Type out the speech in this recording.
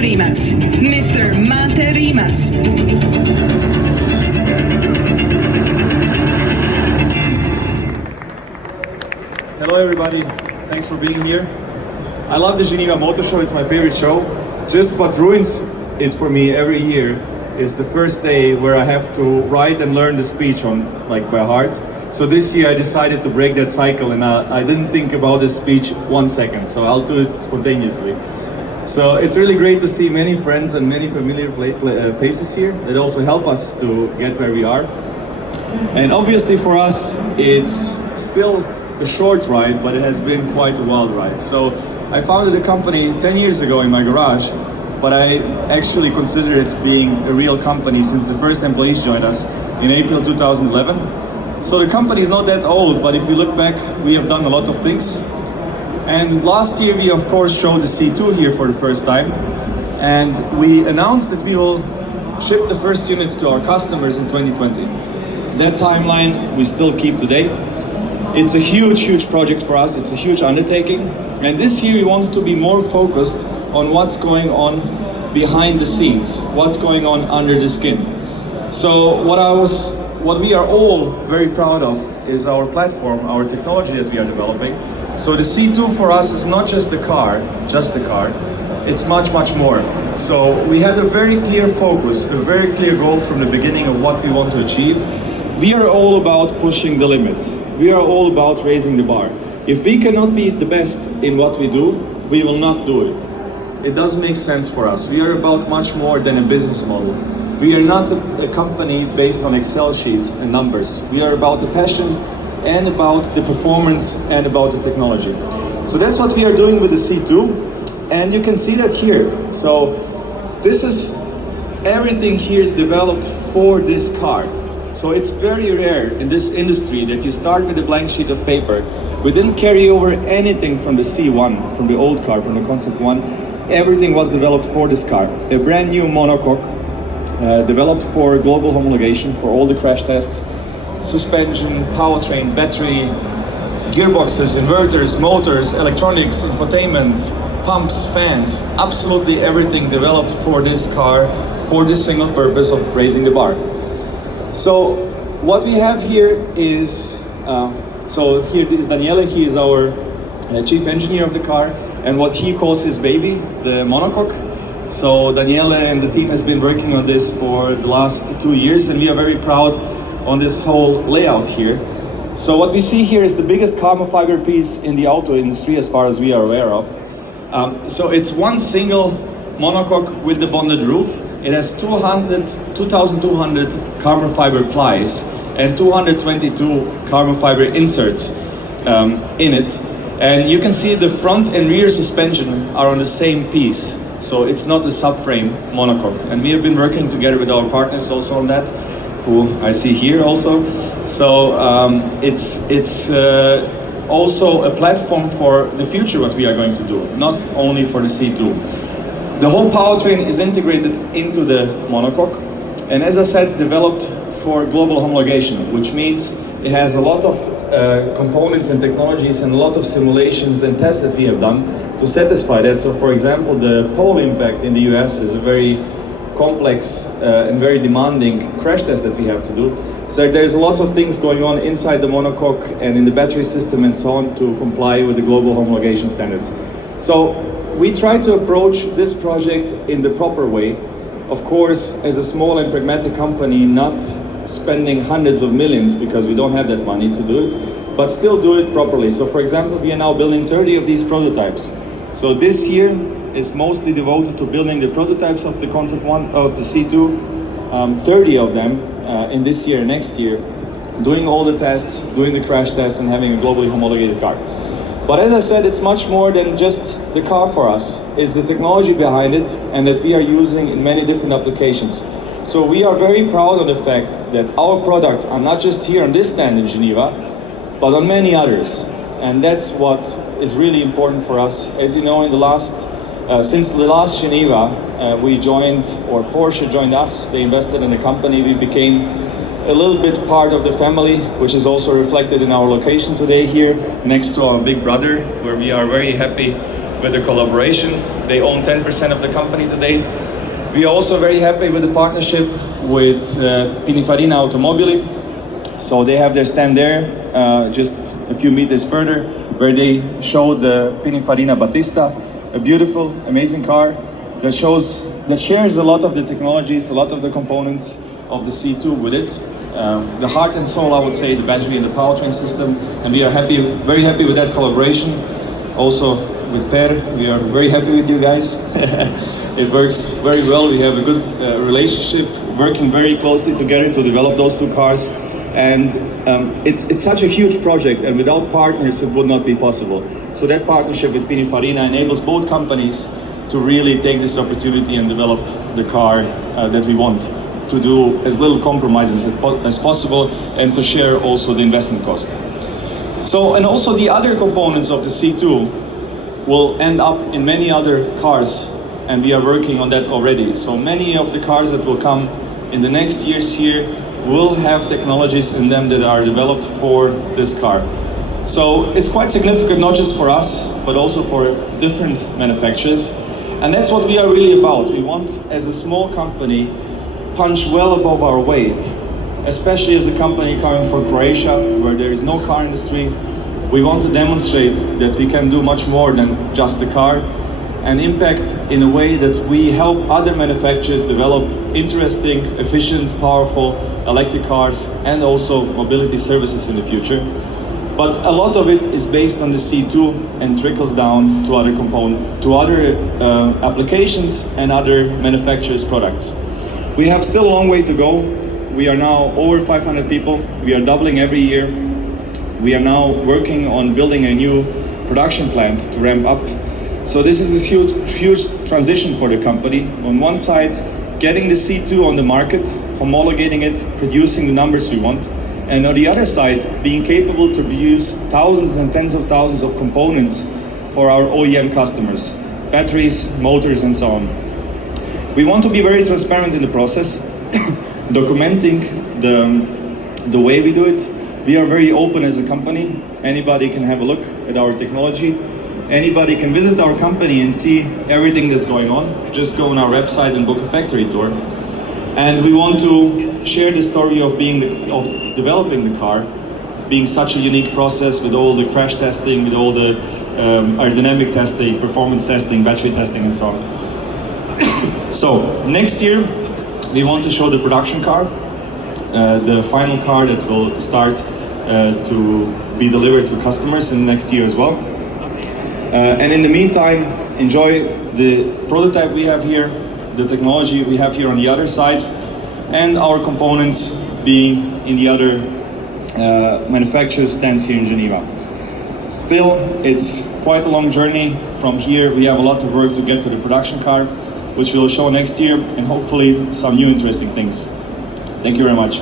Rimac, Mr. Mate Rimac. Hello everybody, thanks for being here. I love the Geneva Motor Show, it's my favorite show. Just what ruins it for me every year is the first day where I have to write and learn the speech on by heart. So this year I decided to break that cycle, and I didn't think about this speech 1 second, so I'll do it spontaneously. So it's really great to see many friends and many familiar faces here that also help us to get where we are. And obviously for us it's still a short ride, but it has been quite a wild ride. So I founded a company 10 years ago in my garage, but I actually consider it being a real company since the first employees joined us in April 2011. So the company is not that old, but if we look back, we have done a lot of things. And last year we of course showed the C2 here for the first time, and we announced that we will ship the first units to our customers in 2020. That timeline we still keep today. It's a huge project for us, it's a huge undertaking, and this year we wanted to be more focused on what's going on behind the scenes, what's going on under the skin. So what we are all very proud of is our platform, our technology that we are developing. So the C2 for us is not just a car, it's much more. So we had a very clear focus, a very clear goal from the beginning of what we want to achieve. We are all about pushing the limits. We are all about raising the bar. If we cannot be the best in what we do, we will not do it. It doesn't make sense for us. We are about much more than a business model. We are not a company based on Excel sheets and numbers. We are about the passion and about the performance and about the technology. So that's what we are doing with the C2, and you can see that here. So everything here is developed for this car. So it's very rare in this industry that you start with a blank sheet of paper. We didn't carry over anything from the C1, from the old car, from the Concept 1. Everything was developed for this car. A brand new monocoque, developed for global homologation for all the crash tests. Suspension, powertrain, battery, gearboxes, inverters, motors, electronics, infotainment, pumps, fans, absolutely everything developed for this car, for this single purpose of raising the bar. So what we have here is, here is Daniele, he is our chief engineer of the car, and what he calls his baby, the monocoque. So Daniele and the team has been working on this for the last 2 years, and we are very proud on this whole layout here. So what we see here is the biggest carbon fiber piece in the auto industry as far as we are aware of. So it's one single monocoque with the bonded roof. It has 2,200 carbon fiber plies and 222 carbon fiber inserts in it. And you can see the front and rear suspension are on the same piece. So it's not a subframe monocoque. And we have been working together with our partners also on that, who I see here also. So it's also a platform for the future what we are going to do, not only for the C2. The whole powertrain is integrated into the monocoque, and as I said, developed for global homologation, which means it has a lot of components and technologies and a lot of simulations and tests that we have done to satisfy that. So for example, the pole impact in the US is a very complex and very demanding crash test that we have to do. So there's lots of things going on inside the monocoque and in the battery system and so on to comply with the global homologation standards. So we try to approach this project in the proper way. Of course, as a small and pragmatic company, not spending hundreds of millions because we don't have that money to do it, but still do it properly. So for example, we are now building 30 of these prototypes. So this year is mostly devoted to building the prototypes of the Concept 1, of the C2, 30 of them in this year and next year, doing all the tests, doing the crash tests and having a globally homologated car. But as I said, it's much more than just the car for us. It's the technology behind it and that we are using in many different applications. So we are very proud of the fact that our products are not just here on this stand in Geneva, but on many others. And that's what is really important for us. As you know, since the last Geneva, we joined, or Porsche joined us, they invested in the company, we became a little bit part of the family, which is also reflected in our location today here, next to our big brother, where we are very happy with the collaboration. They own 10% of the company today. We are also very happy with the partnership with Pininfarina Automobili. So they have their stand there, just a few meters further, where they show the Pininfarina Battista, a beautiful, amazing car that shares a lot of the technologies, a lot of the components of the C2 with it. The heart and soul, I would say, the battery and the powertrain system, and we are very happy with that collaboration. Also with Per, we are very happy with you guys. It works very well. We have a good relationship, working very closely together to develop those two cars. And it's such a huge project, and without partners it would not be possible. So that partnership with Pininfarina enables both companies to really take this opportunity and develop the car that we want, to do as little compromises as possible, and to share also the investment cost. So, and also the other components of the C2 will end up in many other cars, and we are working on that already. So many of the cars that will come in the next years here will have technologies in them that are developed for this car. So it's quite significant, not just for us, but also for different manufacturers. And that's what we are really about. We want, as a small company, punch well above our weight, especially as a company coming from Croatia, where there is no car industry. We want to demonstrate that we can do much more than just the car, and impact in a way that we help other manufacturers develop interesting, efficient, powerful electric cars and also mobility services in the future. But a lot of it is based on the C2 and trickles down to other applications and other manufacturers' products. We have still a long way to go. We are now over 500 people. We are doubling every year. We are now working on building a new production plant to ramp up. So this is a huge transition for the company. On one side, getting the C2 on the market, homologating it, producing the numbers we want. And on the other side, being capable to produce thousands and tens of thousands of components for our OEM customers, batteries, motors, and so on. We want to be very transparent in the process, documenting the way we do it. We are very open as a company. Anybody can have a look at our technology. Anybody can visit our company and see everything that's going on. Just go on our website and book a factory tour. And we want to share the story of developing the car, being such a unique process with all the crash testing, with all the aerodynamic testing, performance testing, battery testing, and so on. So next year, we want to show the production car, the final car that will start to be delivered to customers in the next year as well. And in the meantime, enjoy the prototype we have here, the technology we have here on the other side, and our components being in the other manufacturers' stands here in Geneva. Still, it's quite a long journey from here. We have a lot of work to get to the production car, which we'll show next year, and hopefully some new interesting things. Thank you very much.